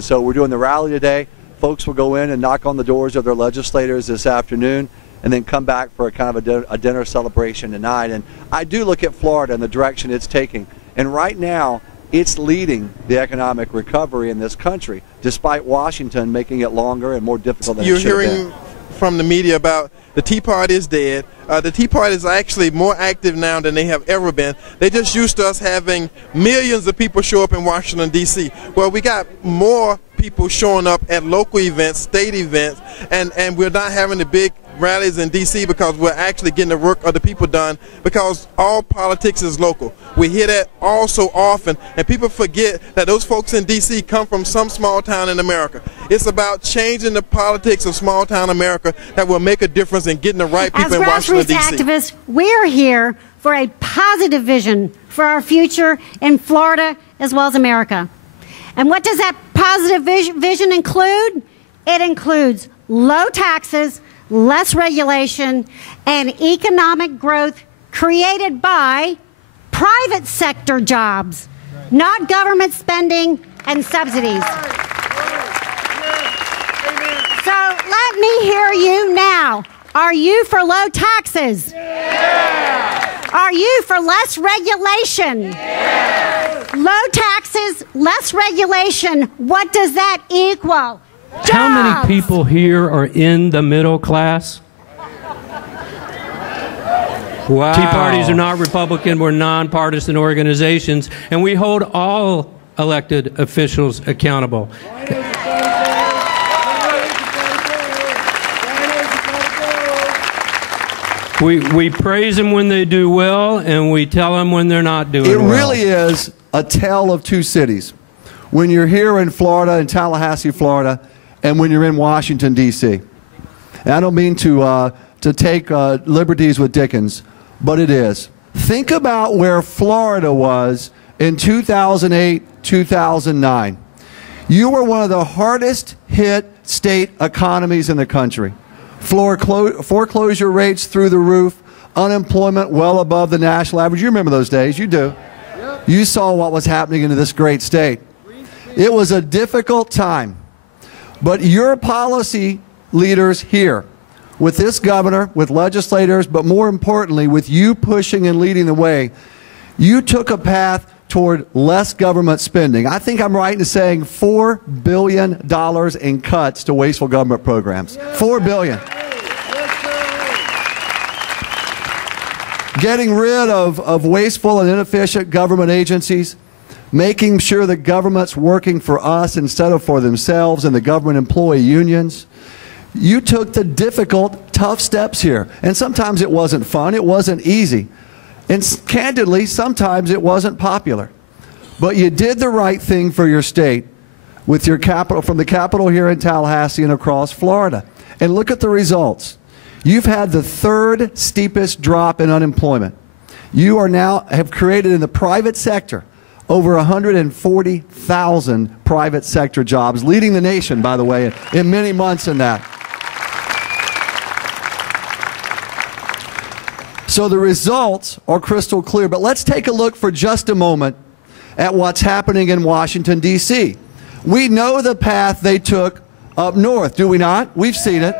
So we're doing the rally today. Folks will go in and knock on the doors of their legislators this afternoon and then come back for a kind of a dinner celebration tonight. And I do look at Florida and the direction it's taking. And right now, it's leading the economic recovery in this country, despite Washington making it longer and more difficult than it should have been. You're hearing from the media about the Tea Party is dead. The Tea Party is actually more active now than they have ever been. They just used to us having millions of people show up in Washington, D.C. Well, we got more people showing up at local events, state events, and we're not having the big rallies in D.C. because we're actually getting the work of the people done, because all politics is local. We hear that all so often, and people forget that those folks in D.C. come from some small town in America. It's about changing the politics of small town America that will make a difference in getting the right people in Washington, D.C. As grassroots activists, we're here for a positive vision for our future in Florida as well as America. And what does that positive vision include? It includes low taxes, less regulation, and economic growth created by private sector jobs, not government spending and subsidies. So let me hear you now. Are you for low taxes? Yeah. Are you for less regulation? Yeah. Low taxes, less regulation. What does that equal? Jobs. How many people here are in the middle class? Wow. Tea parties are not Republican, we're nonpartisan organizations, and we hold all elected officials accountable. We praise them when they do well, and we tell them when they're not doing well. It really is a tale of two cities. When you're here in Florida, in Tallahassee, Florida, and when you're in Washington, D.C. And I don't mean to take liberties with Dickens, but it is. Think about where Florida was in 2008, 2009. You were one of the hardest hit state economies in the country. Foreclosure rates through the roof, unemployment well above the national average. You remember those days, you do. You saw what was happening in this great state. It was a difficult time. But your policy leaders here, with this governor, with legislators, but more importantly, with you pushing and leading the way, you took a path toward less government spending. I think I'm right in saying $4 billion in cuts to wasteful government programs. $4 billion. Getting rid of wasteful and inefficient government agencies, making sure that government's working for us instead of for themselves, and the government employee unions. You took the difficult, tough steps here. And sometimes it wasn't fun, it wasn't easy. And candidly, sometimes it wasn't popular. But you did the right thing for your state with your capital, from the capital here in Tallahassee and across Florida. And look at the results. You've had the third steepest drop in unemployment. You are now have created in the private sector over 140,000 private sector jobs, leading the nation, by the way, in many months in that. So the results are crystal clear, but let's take a look for just a moment at what's happening in Washington, D.C. We know the path they took up north, do we not? We've seen it.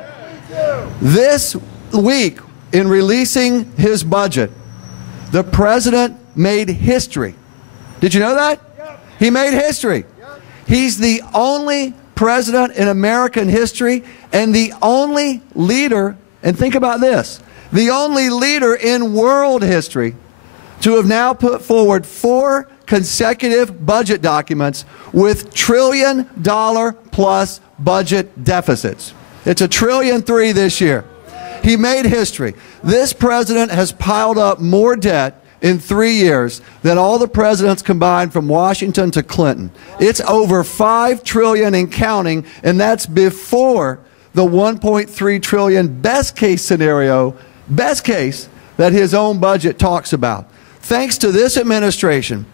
This week, in releasing his budget, the president made history. Did you know that? He made history. He's the only president in American history and the only leader, and think about this, the only leader in world history to have now put forward 4 consecutive budget documents with $1 trillion plus budget deficits. It's $1.3 trillion this year. He made history. This president has piled up more debt in 3 years than all the presidents combined from Washington to Clinton. It's over $5 trillion and counting, and that's before the $1.3 trillion best case scenario, best case, that his own budget talks about. Thanks to this administration,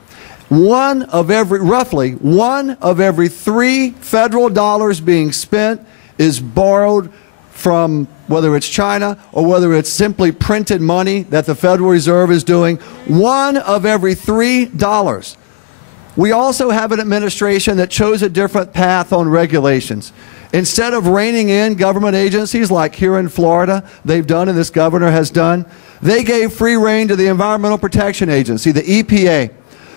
roughly one of every 3 federal dollars being spent is borrowed from, whether it's China or whether it's simply printed money that the Federal Reserve is doing. 1 of every $3 We also have an administration that chose a different path on regulations. Instead of reining in government agencies like here in Florida, they've done and this governor has done, they gave free rein to the Environmental Protection Agency, the EPA.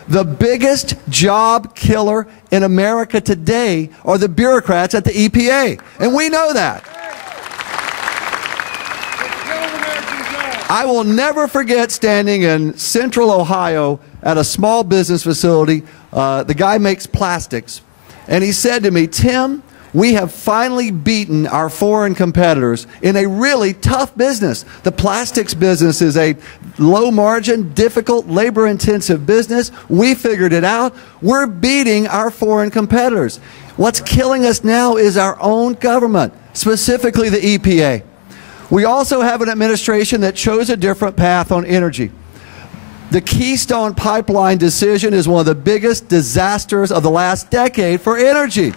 The biggest job killer in America today are the bureaucrats at the EPA, and we know that. I will never forget standing in central Ohio at a small business facility. The guy makes plastics, and he said to me, "Tim, we have finally beaten our foreign competitors in a really tough business. The plastics business is a low margin, difficult, labor intensive business. We figured it out. We're beating our foreign competitors. What's killing us now is our own government, specifically the EPA. We also have an administration that chose a different path on energy. The Keystone Pipeline decision is one of the biggest disasters of the last decade for energy.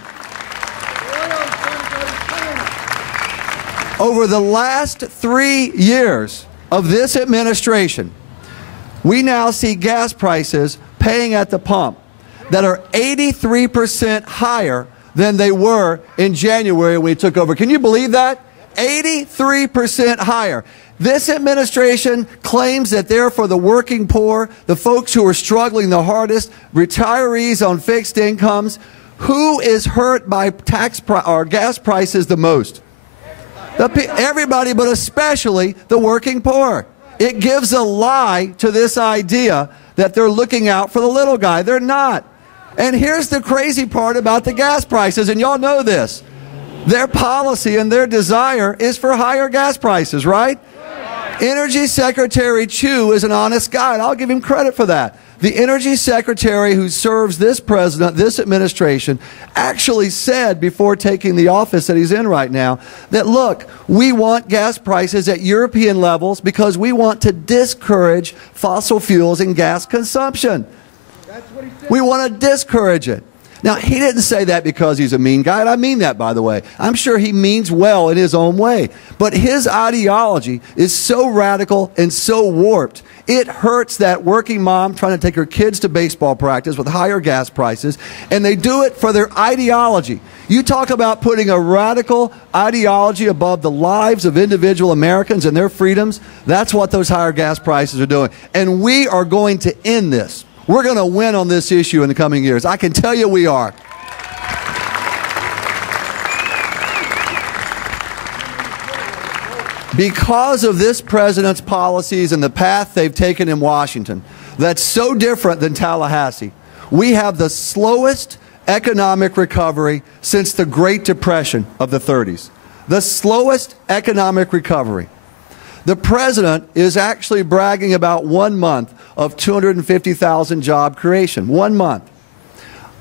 Over the last 3 years of this administration, we now see gas prices paying at the pump that are 83% higher than they were in January when we took over. Can you believe that? 83% higher. This administration claims that they're for the working poor, the folks who are struggling the hardest, retirees on fixed incomes. Who is hurt by gas prices the most? Everybody, but especially the working poor. It gives a lie to this idea that they're looking out for the little guy. They're not. And here's the crazy part about the gas prices, and y'all know this. Their policy and their desire is for higher gas prices, right? Energy Secretary Chu is an honest guy, and I'll give him credit for that. The Energy Secretary who serves this president, this administration, actually said before taking the office that he's in right now that, look, we want gas prices at European levels because we want to discourage fossil fuels and gas consumption. That's what he said. We want to discourage it. Now, he didn't say that because he's a mean guy, and I mean that, by the way. I'm sure he means well in his own way. But his ideology is so radical and so warped, it hurts that working mom trying to take her kids to baseball practice with higher gas prices, and they do it for their ideology. You talk about putting a radical ideology above the lives of individual Americans and their freedoms, that's what those higher gas prices are doing. And we are going to end this. We're going to win on this issue in the coming years. I can tell you we are. Because of this president's policies and the path they've taken in Washington, that's so different than Tallahassee, we have the slowest economic recovery since the Great Depression of the 30s. The slowest economic recovery. The president is actually bragging about 1 month of 250,000 job creation. 1 month.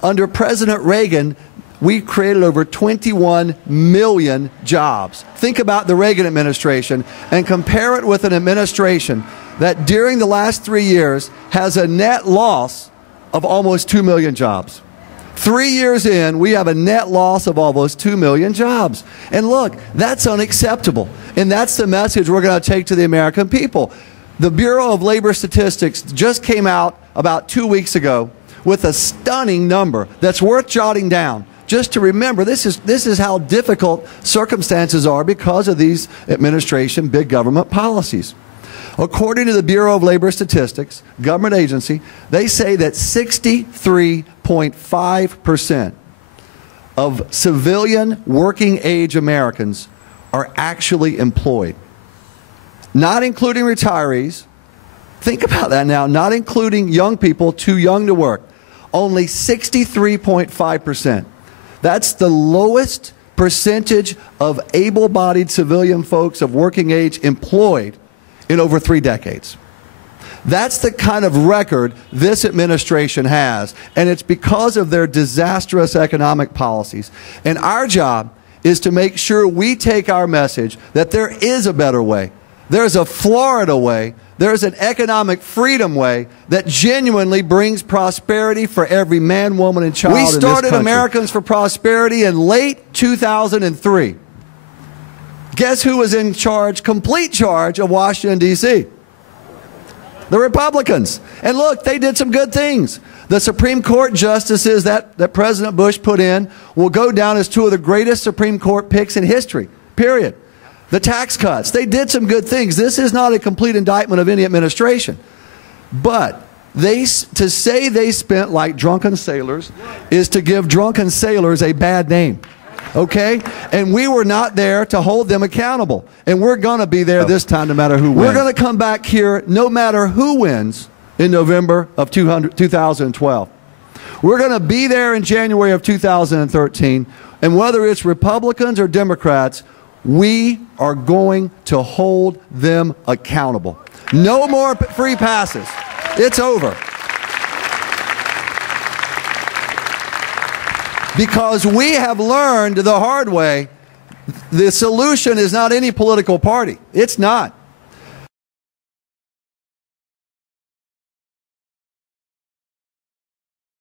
Under President Reagan, we created over 21 million jobs. Think about the Reagan administration and compare it with an administration that during the last 3 years has a net loss of almost 2 million jobs. 3 years in, we have a net loss of almost 2 million jobs. And look, that's unacceptable. And that's the message we're going to take to the American people. The Bureau of Labor Statistics just came out about 2 weeks ago with a stunning number that's worth jotting down. Just to remember, this is how difficult circumstances are because of these administration big government policies. According to the Bureau of Labor Statistics, government agency, they say that 63.5% of civilian working age Americans are actually employed. Not including retirees. Think about that now. Not including young people too young to work. Only 63.5%. That's the lowest percentage of able-bodied civilian folks of working age employed in over 3 decades. That's the kind of record this administration has, and it's because of their disastrous economic policies. And our job is to make sure we take our message that there is a better way. There's a Florida way. There's an economic freedom way that genuinely brings prosperity for every man, woman, and child in this country. We started Americans for Prosperity in late 2003. Guess who was in charge, complete charge of Washington, D.C.? The Republicans. And look, they did some good things. The Supreme Court justices that President Bush put in will go down as two of the greatest Supreme Court picks in history, period. The tax cuts, they did some good things. This is not a complete indictment of any administration. But to say they spent like drunken sailors is to give drunken sailors a bad name. Okay? And we were not there to hold them accountable. And we're going to be there this time no matter who wins. We're going to come back here no matter who wins in November of 2012. We're going to be there in January of 2013. And whether it's Republicans or Democrats, we are going to hold them accountable. No more free passes. It's over. Because we have learned the hard way, the solution is not any political party. It's not.